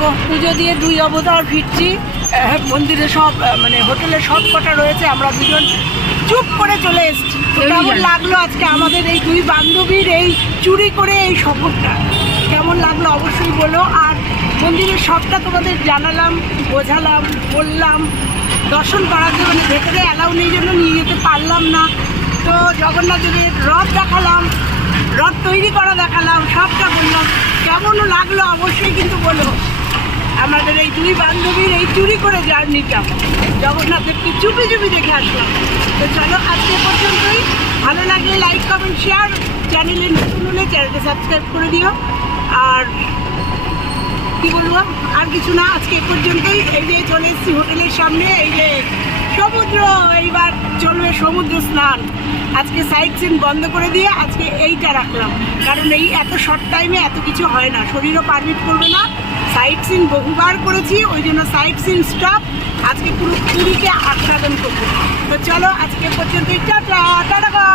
দেখো পুজো দিয়ে 2 অবতার ফিরছি। মন্দিরে সব মানে হোটেলে সব কটা রয়েছে, আমরা দুজন চুপ করে চলে এসেছি। কেমন লাগলো আজকে আমাদের এই 2 বান্ধবীর এই চুরি করে এই সফরটা, কেমন লাগলো অবশ্যই বলো। আর মন্দিরের সবটা তোমাদের জানালাম, বোঝালাম, বললাম। দর্শন করার জন্য ভেতরে অ্যালাউ নেই জন্য নিয়ে যেতে পারলাম না। তো জগন্নাথ দেবের রথ দেখালাম, রথ তৈরি করা দেখালাম, সবটা বললাম। কেমনও লাগলো অবশ্যই কিন্তু বলো। আমাদের এই 2 বান্ধবীর এই চুরি করে জার্নিটা জগন্নাথদেবকে চুপি চুপি দেখে আসলাম। তো চলো আজকে পর্যন্তই। ভালো লাগলে লাইক, কমেন্ট, শেয়ার। চ্যানেলে নতুন হলে চ্যানেলটা সাবস্ক্রাইব করে দিও। আর কি বলবো, আর কিছু না, আজকে এ পর্যন্তই। এই যে চলে এসেছি হোটেলের সামনে, এই যে সমুদ্র, এইবার চলবে সমুদ্র স্নান। আজকে সাইট সিন বন্ধ করে দিয়ে আজকে এইটা রাখলাম, কারণ এই এত শর্ট টাইমে এত কিছু হয় না, শরীরও পারমিট করবে না। সাইট সিন বহুবার করেছি, ওই জন্য সাইট সিন স্টপ। আজকে পুরো পুরীকে আস্বাদন করবো। তো চলো আজকে পর্যন্ত টাটা টাটা।